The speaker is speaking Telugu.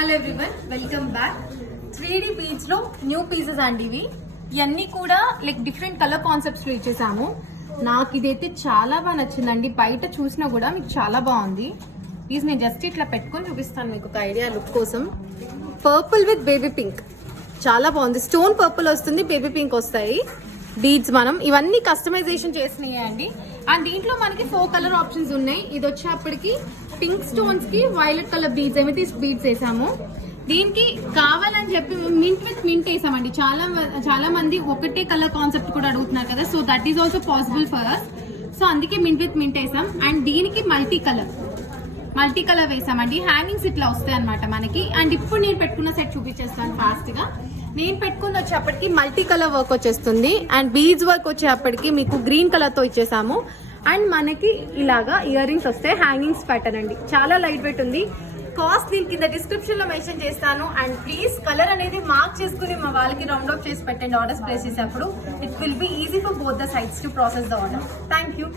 Hello everyone, welcome back. 3D beach లో న్యూ పీసెస్ అండి ఇవి. ఇవన్నీ కూడా లైక్ డిఫరెంట్ కలర్ కాన్సెప్ట్స్ లో ఇచ్చేసాము. నాకు ఇదైతే చాలా బాగా నచ్చిందండి. బయట చూసినా కూడా మీకు చాలా బాగుంది. ప్లీజ్ నేను జస్ట్ ఇట్లా పెట్టుకొని చూపిస్తాను మీకు ఒక ఐడియా లుక్ కోసం. పర్పుల్ విత్ బేబీ పింక్ చాలా బాగుంది. స్టోన్ పర్పుల్ వస్తుంది, బేబీ పింక్ వస్తాయి బీడ్స్. మనం ఇవన్నీ కస్టమైజేషన్ చేసినాయి అండి. అండ్ దీంట్లో మనకి 4 కలర్ ఆప్షన్స్ ఉన్నాయి. ఇది వచ్చేప్పటికి పింక్ స్టోన్స్ కి వైలెట్ కలర్ బీడ్స్ ఎమిటీస్ బీడ్స్ వేసాము. దీనికి కావాలని చెప్పి మింట్ విత్ మింట్ వేసామండి. చాలా మంది ఒకటే కలర్ కాన్సెప్ట్ కూడా అడుగుతున్నారు కదా, so that is also possible for us. So అందుకే మింట్ విత్ మింట్ వేసాం. అండ్ దీనికి మల్టీ కలర్ వేసామండి. హ్యాంగింగ్స్ ఇట్లా వస్తాయి అనమాట మనకి. అండ్ ఇప్పుడు నేను పెట్టుకున్న సెట్ చూపించేస్తాను ఫాస్ట్ గా. నేను పెట్టుకుని వచ్చేప్పటికి మల్టీ కలర్ వర్క్ వచ్చేస్తుంది. అండ్ బీడ్స్ వర్క్ వచ్చేప్పటికి మీకు గ్రీన్ కలర్ తో ఇచ్చేసాము. అండ్ మనకి ఇలాగా ఇయర్ రింగ్స్ వస్తాయి. హ్యాంగింగ్స్ ప్యాటర్న్ అండి, చాలా లైట్ వెయిట్ ఉంది. కాస్ట్ దీని కింద డిస్క్రిప్షన్ లో మెన్షన్ చేస్తాను. అండ్ ప్లీజ్ కలర్ అనేది మార్క్ చేసుకుని మా వాళ్ళకి రౌండ్ ఆఫ్ చేసి పెట్టండి ఆర్డర్స్ ప్లేస్ చేసేప్పుడు. It will be easy for both the sides to process the order. Thank you.